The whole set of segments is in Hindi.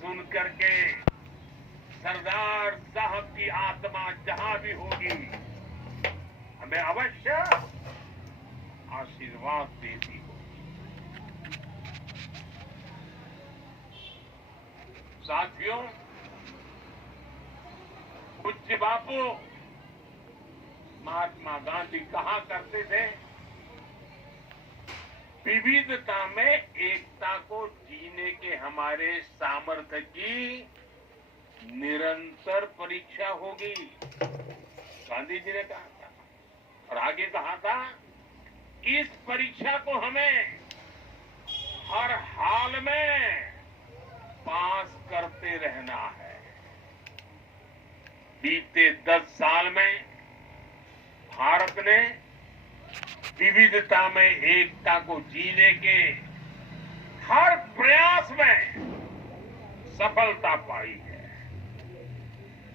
सुन करके सरदार साहब की आत्मा जहां भी होगी हमें अवश्य आशीर्वाद देती होगी। साथियों, पूज्य बापू महात्मा गांधी कहा करते थे, विविधता में एकता को जीने के हमारे सामर्थ्य की निरंतर परीक्षा होगी। गांधी जी ने कहा था और आगे कहा था, इस परीक्षा को हमें हर हाल में पास करते रहना है। बीते 10 साल में भारत ने विविधता में एकता को जीने के हर प्रयास में सफलता पाई है।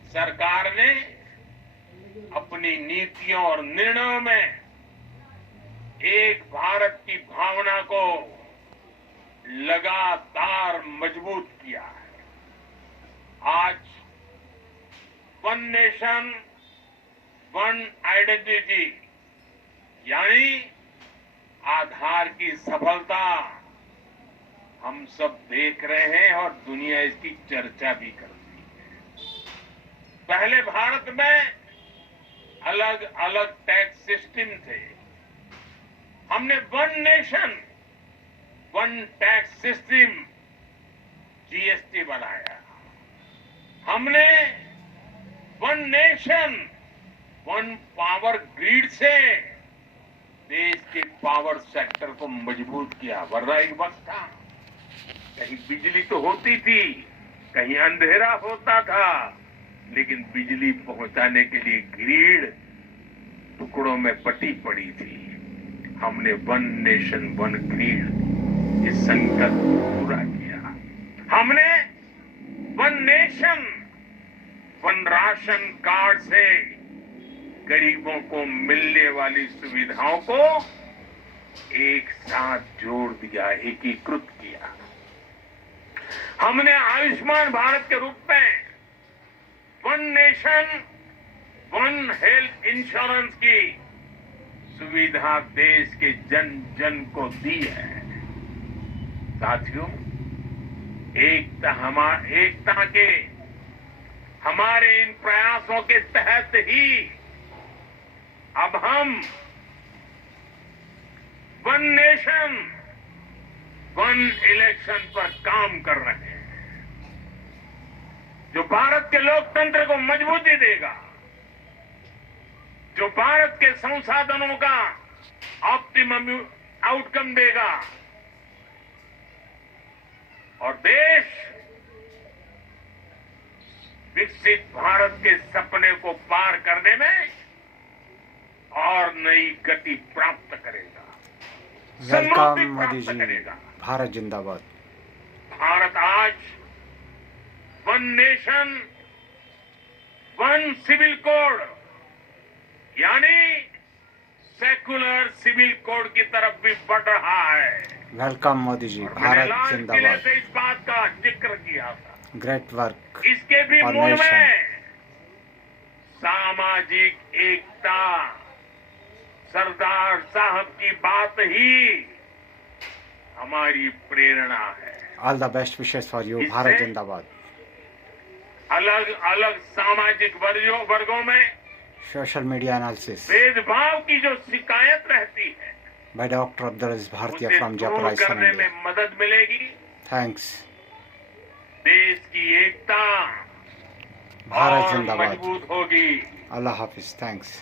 सरकार ने अपनी नीतियों और निर्णयों में एक भारत की भावना को लगातार मजबूत किया है। आज वन नेशन वन आइडेंटिटी यानी आधार की सफलता हम सब देख रहे हैं और दुनिया इसकी चर्चा भी करती है। पहले भारत में अलग अलग टैक्स सिस्टम थे। हमने one nation one tax system GST बनाया। हमने one nation one power grid से देश के पावर सेक्टर को मजबूत किया। वरना एक वक्त था, कहीं बिजली तो होती थी, कहीं अंधेरा होता था, लेकिन बिजली पहुंचाने के लिए ग्रिड टुकड़ों में बटी पड़ी थी। हमने वन नेशन वन ग्रिड इस संकल्प को पूरा किया। हमने one nation one ration card से गरीबों को मिलने वाली सुविधाओं को एक साथ जोड़ दिया, एकीकृत किया। हमने आयुष्मान भारत के रूप में one nation one health insurance की सुविधा देश के जन जन को दी है। साथियों, एकता के हमारे इन प्रयासों के तहत ही अब हम वन नेशन वन इलेक्शन पर काम कर रहे हैं, जो भारत के लोकतंत्र को मजबूती देगा, जो भारत के संसाधनों का ऑप्टिमम आउटकम देगा और देश विकसित भारत के सपने को पार करने में और नई गति प्राप्त करेगा, समृद्धि प्राप्त करेगा। भारत जिंदाबाद। भारत आज one nation one civil code यानी सेकुलर सिविल कोड की तरफ भी बढ़ रहा है। वेलकम मोदी जी। भारत जिंदाबाद। से इस बात का जिक्र किया था। Great work. इसके भी मूल में सामाजिक एकता, सरदार साहब की बात ही हमारी प्रेरणा है। All the best wishes for you. Bharat जिंदाबाद। अलग अलग सामाजिक वर्गों में सोशल मीडिया एनालिसिस भेदभाव की जो शिकायत रहती है, बाय डॉक्टर अब्दुल अजीज भारतीय उसे फ्रॉम दूर जयपुर करने में मदद मिलेगी। थैंक्स। देश की एकता भारत और जिंदाबाद। मजबूत होगी। अल्लाह हाफिज। थैंक्स।